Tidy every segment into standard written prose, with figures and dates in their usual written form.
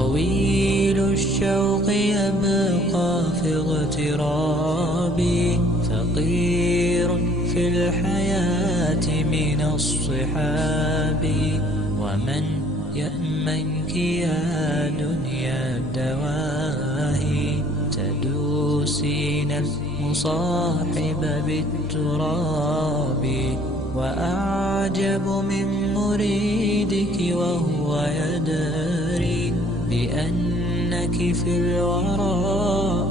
طويل الشوق يبقى في اغترابي، فقير في الحياة من الصحاب. ومن يأمنك يا دنيا الدواهي، تدوسين المصاحب بالتراب. وأعجب من مريدك وهو يدري بأنك في الورى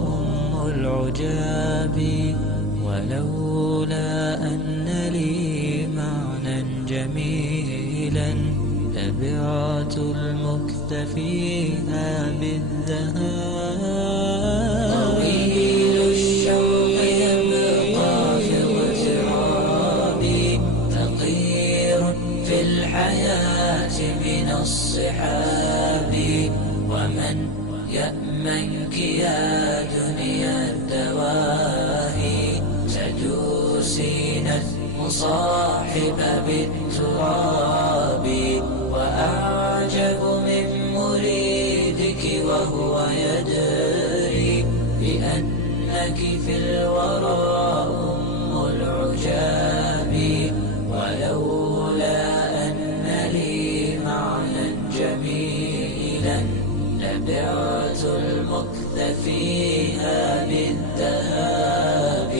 أم العجاب. ولولا أن لي معنى جميلا لبعت المكتفيها بالذهاب. طويل الشوق يبقى في اغترابي، فقير في الحياة من الصحاب. ومن يأمنك يا دنيا الدواهي، تدوسين المصاحب بالتراب. وأعجب من مريدك وهو يدري بأنك في الورى أم العجاب. ولولا أن لي معنى جميلا لبعت المكتفيها بالذهاب.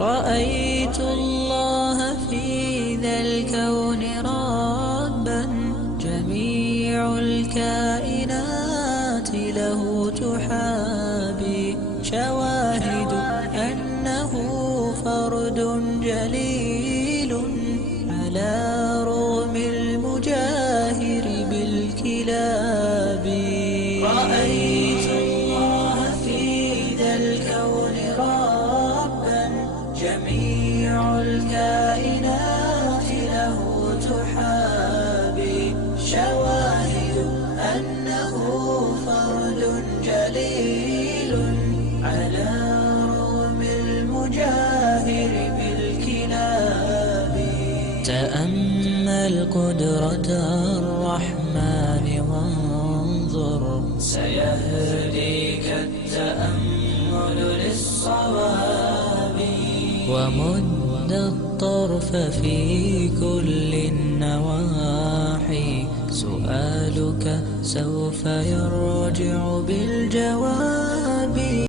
رأيت الله في ذا الكون ربا، جميع الكائنات له تحابي. شواهد أنه فرد جليل على رغم المجاهر بالكلاب. رأيت الله في ذا الكون ربا، جميع الكائنات له تحابي. شواهد أنه فرد جليل على رغم المجاهر بالكلاب. تأمل قدرة الرحمن وانظر، سيهديك التأمل للصواب. ومد الطرف في كل النواحي، سؤالك سوف يرجع بالجواب.